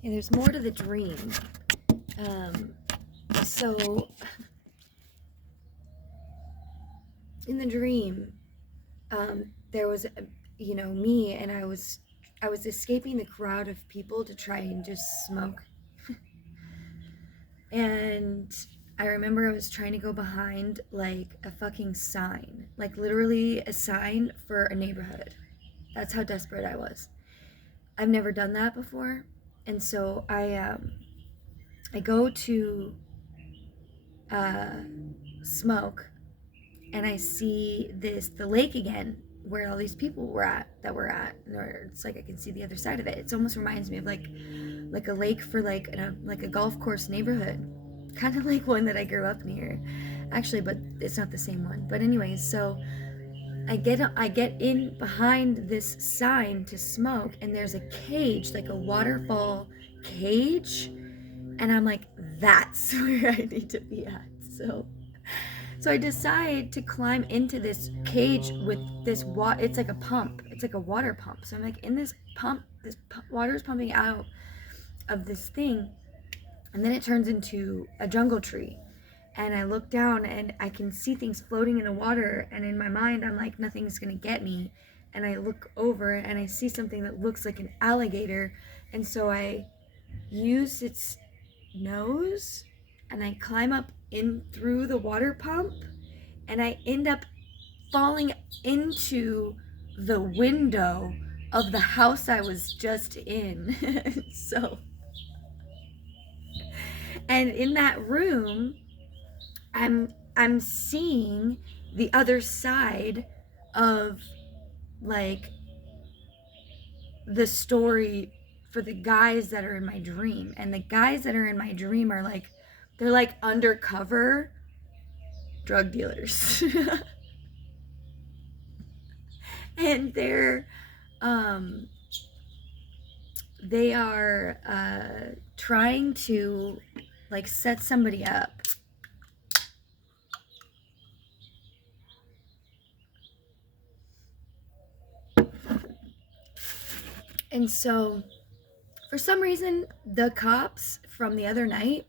Okay, there's more to the dream. So in the dream, there was, me, and I was escaping the crowd of people to try and just smoke. And I remember I was trying to go behind like a fucking sign, like literally a sign for a neighborhood. That's how desperate I was. I've never done that before, and so I go to uh, smoke, and I see the lake again where all these people were at, or it's like I can see the other side of it. It almost reminds me of like a lake for like a golf course neighborhood, kind of like one that I grew up near, actually, but it's not the same one. But anyways, so I get in behind this sign to smoke, and there's a cage, like a waterfall cage, and I'm like, that's where I need to be at. So I decide to climb into this cage with this water. It's like a pump. It's like a water pump. So I'm like in this pump. Water is pumping out of this thing, and then it turns into a jungle tree. And I look down and I can see things floating in the water. And in my mind, I'm like, nothing's gonna get me. And I look over and I see something that looks like an alligator. And so I use its nose and I climb up in through the water pump, and I end up falling into the window of the house I was just in. So, and in that room, I'm seeing the other side of like the story for the guys that are in my dream. And the guys that are in my dream are like, they're like undercover drug dealers. And um they are trying to like set somebody up. And so for some reason, the cops from the other night,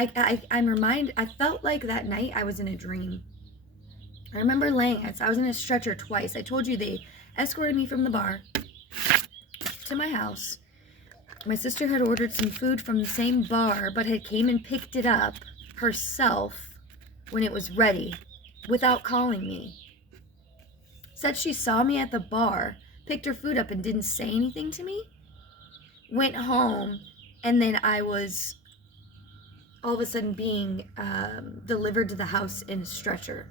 I felt like that night I was in a dream. I remember I was in a stretcher twice. I told you they escorted me from the bar to my house. My sister had ordered some food from the same bar, but had came and picked it up herself when it was ready, without calling me. Said she saw me at the bar, picked her food up and didn't say anything to me. Went home, and then I was all of a sudden being delivered to the house in a stretcher.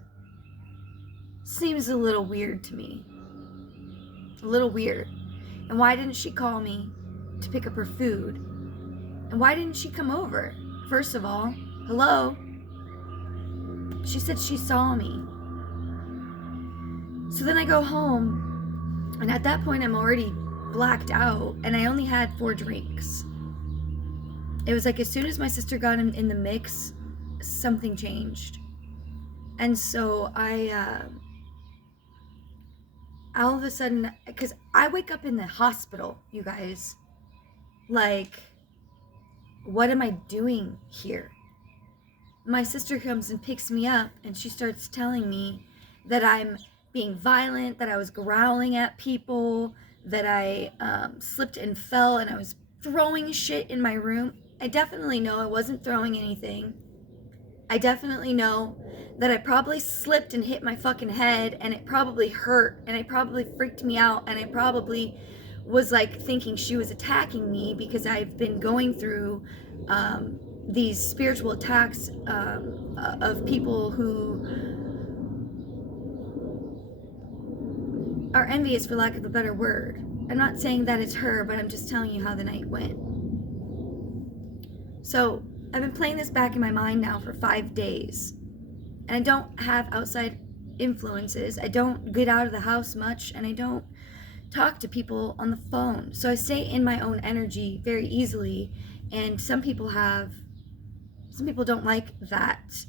Seems a little weird to me. A little weird. And why didn't she call me to pick up her food? And why didn't she come over? First of all, hello? She said she saw me. So then I go home, and at that point I'm already blacked out, and I only had 4 drinks. It was like as soon as my sister got in the mix, something changed. And so all of a sudden, because I wake up in the hospital, you guys, like, what am I doing here? My sister comes and picks me up, and she starts telling me that I'm being violent, that I was growling at people, that I slipped and fell, and I was throwing shit in my room. I definitely know I wasn't throwing anything. I definitely know that I probably slipped and hit my fucking head, and it probably hurt, and it probably freaked me out, and I probably was like thinking she was attacking me because I've been going through these spiritual attacks of people who are envious, for lack of a better word. I'm not saying that it's her, but I'm just telling you how the night went. So I've been playing this back in my mind now for 5 days, and I don't have outside influences. I don't get out of the house much, and I don't talk to people on the phone. So I stay in my own energy very easily, and some people don't like that.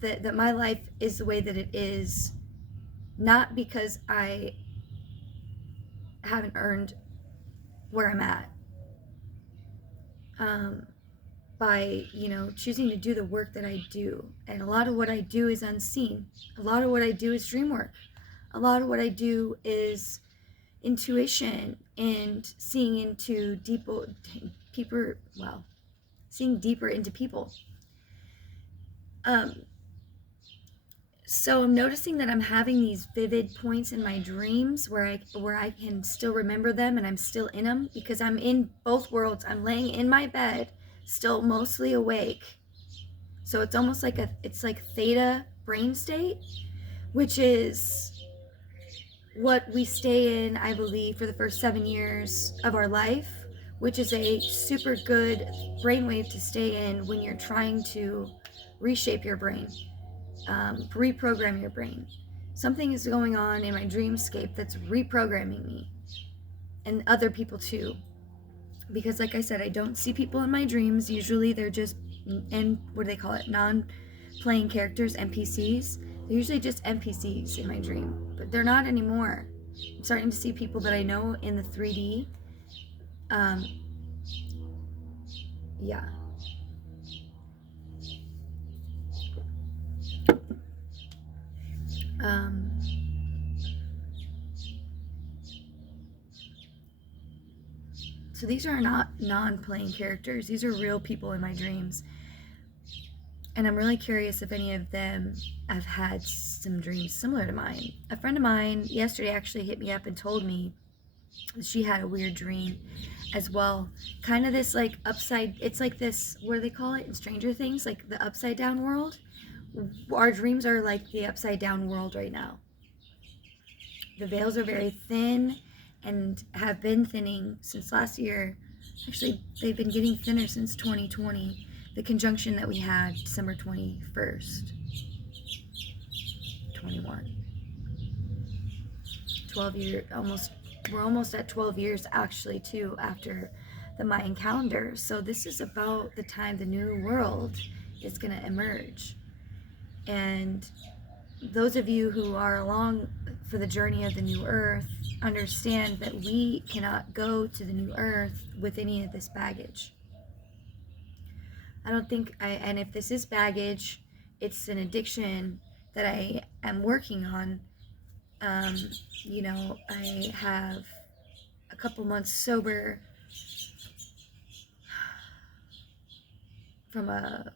That my life is the way that it is, not because I haven't earned where I'm at. By, choosing to do the work that I do. And a lot of what I do is unseen. A lot of what I do is dream work. A lot of what I do is intuition and seeing into seeing deeper into people. So I'm noticing that I'm having these vivid points in my dreams where I can still remember them and I'm still in them because I'm in both worlds. I'm laying in my bed, still mostly awake. So it's almost like it's like theta brain state, which is what we stay in, I believe, for the first 7 years of our life, which is a super good brainwave to stay in when you're trying to reshape your brain. Reprogram your brain. Something is going on in my dreamscape that's reprogramming me and other people too, because like I said, I don't see people in my dreams. Usually they're just, and what do they call it, non-playing characters, NPCs. They're usually just NPCs in my dream, but they're not anymore. I'm starting to see people that I know in the 3D. Yeah. So these are not non-playing characters. These are real people in my dreams. And I'm really curious if any of them have had some dreams similar to mine. A friend of mine yesterday actually hit me up and told me she had a weird dream as well. Kind of this like it's like this, what do they call it in Stranger Things? Like the upside down world. Our dreams are like the upside down world right now. The veils are very thin and have been thinning since last year. Actually, they've been getting thinner since 2020. The conjunction that we had December 21st, 21. 12 years, we're almost at 12 years actually too after the Mayan calendar. So this is about the time the new world is going to emerge. And those of you who are along for the journey of the new earth understand that we cannot go to the new earth with any of this baggage. I don't think and if this is baggage, it's an addiction that I am working on. I have a couple months sober from a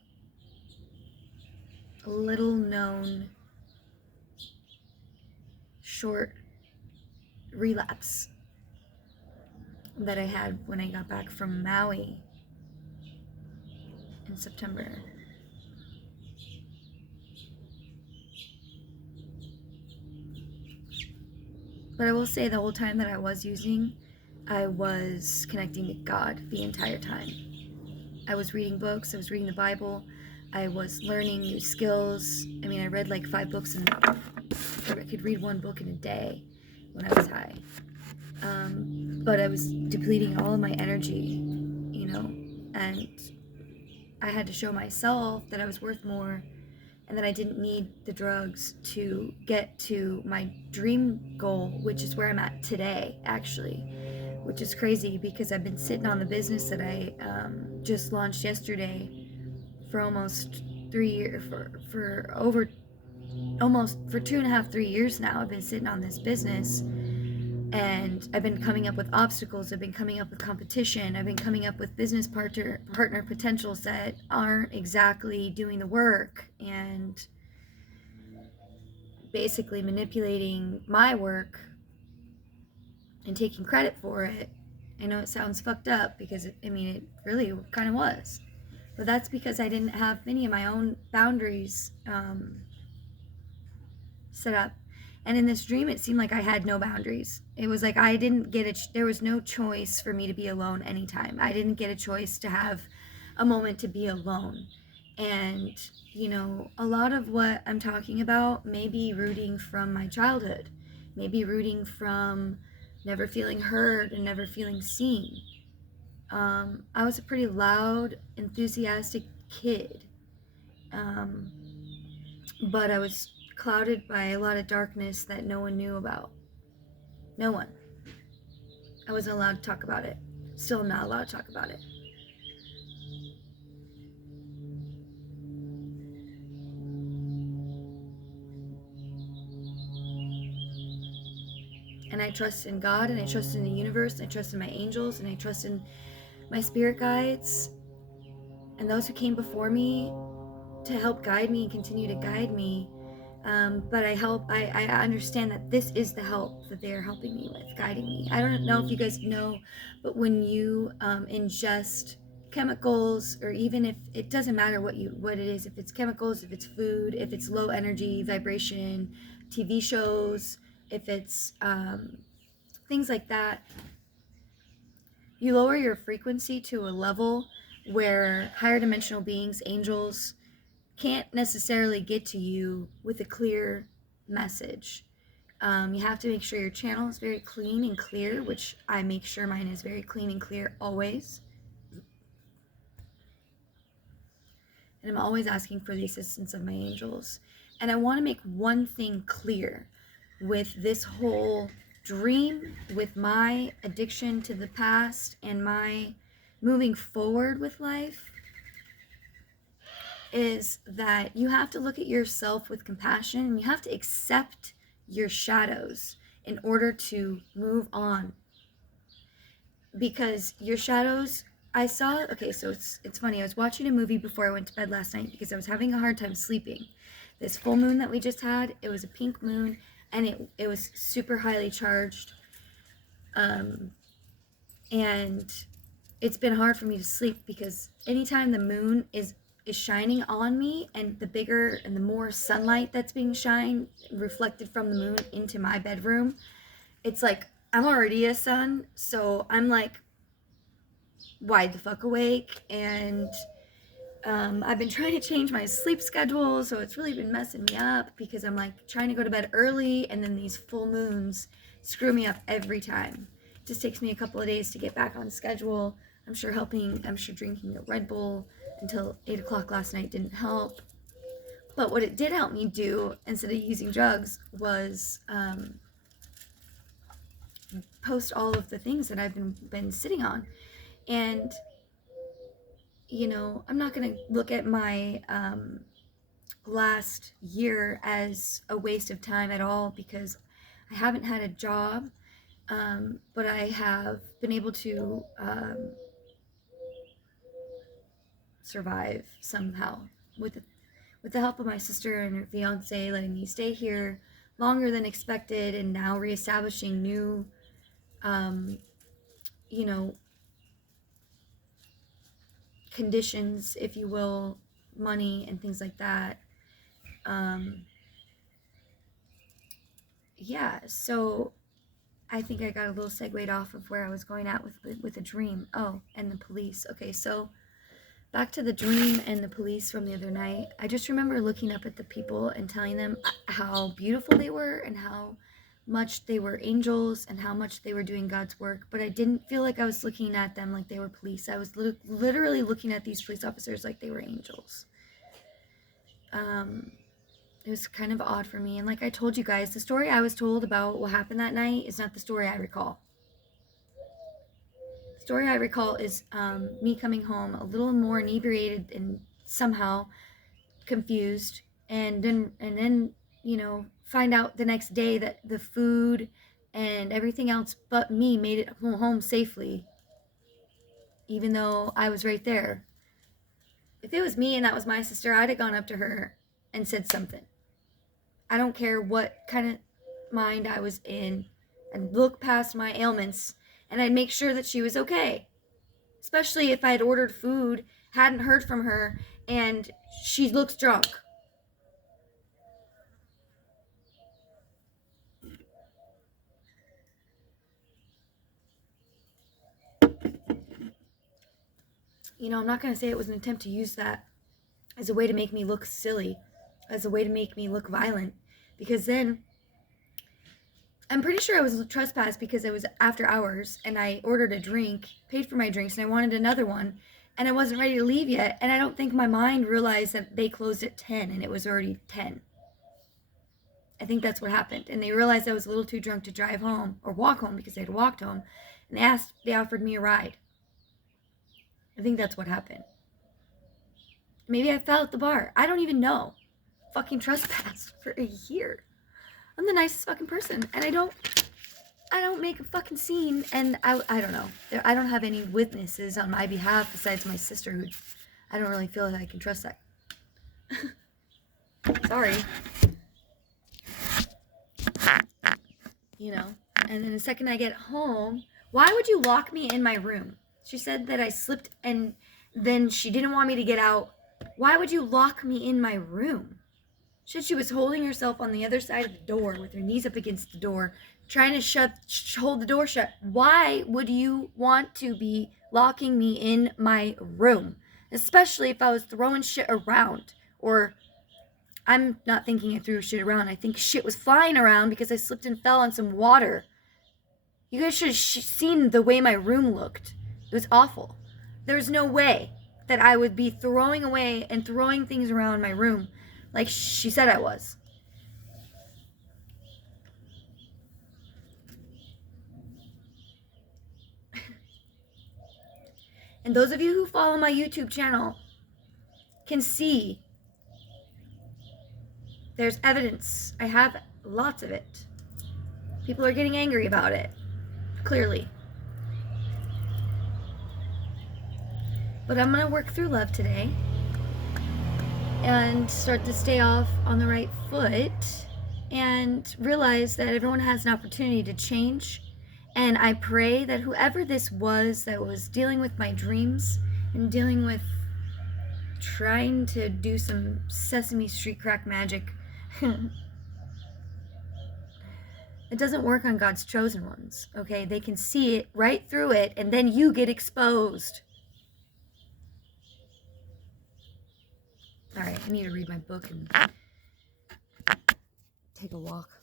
little known short relapse that I had when I got back from Maui in September. But I will say the whole time that I was using, I was connecting to God the entire time. I was reading books, I was reading the Bible, I was learning new skills. I mean, I read like 5 books I could read 1 book in a day when I was high. But I was depleting all of my energy, and I had to show myself that I was worth more and that I didn't need the drugs to get to my dream goal, which is where I'm at today, actually, which is crazy because I've been sitting on the business that I just launched yesterday for almost 3 years, for 2.5, 3 years now. I've been sitting on this business. And I've been coming up with obstacles, I've been coming up with competition, I've been coming up with business partner potentials that aren't exactly doing the work and basically manipulating my work and taking credit for it. I know it sounds fucked up because it really kind of was. But that's because I didn't have any of my own boundaries set up. And in this dream, it seemed like I had no boundaries. It was like I didn't get there was no choice for me to be alone anytime. I didn't get a choice to have a moment to be alone. And, a lot of what I'm talking about may be rooting from my childhood, maybe rooting from never feeling heard and never feeling seen. I was a pretty loud, enthusiastic kid. But I was clouded by a lot of darkness that no one knew about. No one. I wasn't allowed to talk about it. Still not allowed to talk about it. And I trust in God, and I trust in the universe, and I trust in my angels, and I trust in my spirit guides and those who came before me to help guide me and continue to guide me. But I understand that this is the help that they are helping me with, guiding me. I don't know if you guys know, but when you ingest chemicals, or even if it doesn't matter what it is, if it's chemicals, if it's food, if it's low energy vibration, TV shows, if it's things like that, you lower your frequency to a level where higher dimensional beings, angels, can't necessarily get to you with a clear message. You have to make sure your channel is very clean and clear, which I make sure mine is very clean and clear always. And I'm always asking for the assistance of my angels. And I want to make one thing clear with this whole dream, with my addiction to the past, and my moving forward with life, is that you have to look at yourself with compassion, and you have to accept your shadows in order to move on. Because your shadows, okay, so it's funny, I was watching a movie before I went to bed last night because I was having a hard time sleeping. This full moon that we just had, it was a pink moon, and it was super highly charged. And it's been hard for me to sleep because anytime the moon is shining on me, and the bigger and the more sunlight that's being shined, reflected from the moon into my bedroom, it's like I'm already a sun, so I'm like wide the fuck awake. And I've been trying to change my sleep schedule, so it's really been messing me up because I'm like trying to go to bed early, and then these full moons screw me up every time. It just takes me a couple of days to get back on schedule. I'm sure drinking a Red Bull until 8 o'clock last night didn't help. But what it did help me do, instead of using drugs, was post all of the things that I've been sitting on. And you know, I'm not going to look at my last year as a waste of time at all, because I haven't had a job, but I have been able to survive somehow with the help of my sister and her fiance letting me stay here longer than expected, and now reestablishing new, you know, conditions, if you will, money and things like that. Yeah, so I think I got a little segued off of where I was going at with a dream. Oh, and the police. Okay, so back to the dream and the police from the other night. I just remember looking up at the people and telling them how beautiful they were, and how much they were angels, and how much they were doing God's work. But I didn't feel like I was looking at them like they were police. I was literally looking at these police officers like they were angels. It was kind of odd for me. And like I told you guys, the story I was told about what happened that night is not the story I recall. The story I recall is me coming home a little more inebriated and somehow confused, and then you know, find out the next day that the food and everything else but me made it home safely, even though I was right there. If it was me and that was my sister, I'd have gone up to her and said something. I don't care what kind of mind I was in. I'd look past my ailments, and I'd make sure that she was okay. Especially if I'd ordered food, hadn't heard from her, and she looks drunk. You know, I'm not going to say it was an attempt to use that as a way to make me look silly, as a way to make me look violent, because then I'm pretty sure I was trespassed because it was after hours and I ordered a drink, paid for my drinks, and I wanted another one, and I wasn't ready to leave yet, and I don't think my mind realized that they closed at 10 and it was already 10. I think that's what happened, and they realized I was a little too drunk to drive home or walk home, because they had walked home, and they offered me a ride. I think that's what happened. Maybe I fell at the bar. I don't even know. Fucking trespassed for a year. I'm the nicest fucking person, and I don't make a fucking scene, and I don't know. I don't have any witnesses on my behalf besides my sister, who I don't really feel that I can trust that. Sorry. You know? And then the second I get home, why would you lock me in my room? She said that I slipped, and then she didn't want me to get out. Why would you lock me in my room? She said she was holding herself on the other side of the door with her knees up against the door, trying to hold the door shut. Why would you want to be locking me in my room? Especially if I was throwing shit around. Or I'm not thinking I threw shit around. I think shit was flying around because I slipped and fell on some water. You guys should have seen the way my room looked. It was awful. There was no way that I would be throwing away and throwing things around my room like she said I was. And those of you who follow my YouTube channel can see there's evidence. I have lots of it. People are getting angry about it, clearly. But I'm going to work through love today and start to stay off on the right foot and realize that everyone has an opportunity to change. And I pray that whoever this was that was dealing with my dreams and dealing with trying to do some Sesame Street crack magic, it doesn't work on God's chosen ones, okay? They can see it right through it, and then you get exposed. All right, I need to read my book and take a walk.